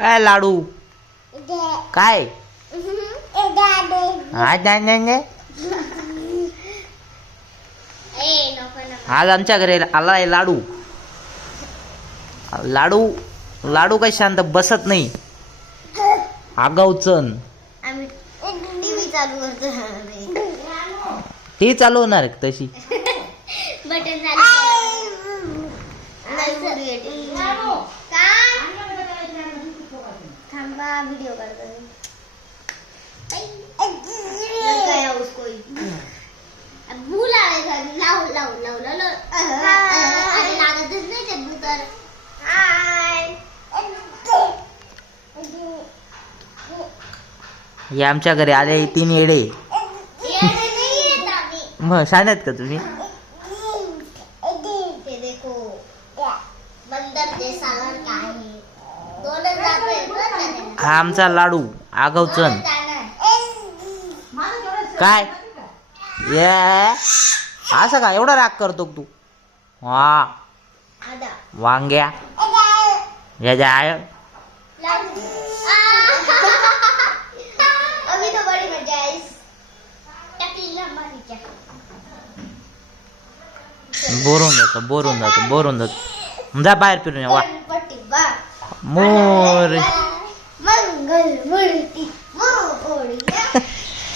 ए लाडू काय आज आमच्या घरी आलाय लाडू. लाडू लाडू काही शांत बसत नाही. आगाऊचन टी चालू होणार तशी. बटन थांबा व्हिडिओ करतो. लागतच नाही ते भूतर. हे आमच्या घरी आले 3 येडे. मग शाळेत का तुम्ही? हा आमचा लाडू आगाऊचन. काय ये असं का एवढा राग करतो तू? हा वांग्या याच्या आय बोरून जातो. जा बाहेर फिरून या. वा मोर मंगल मूर्ती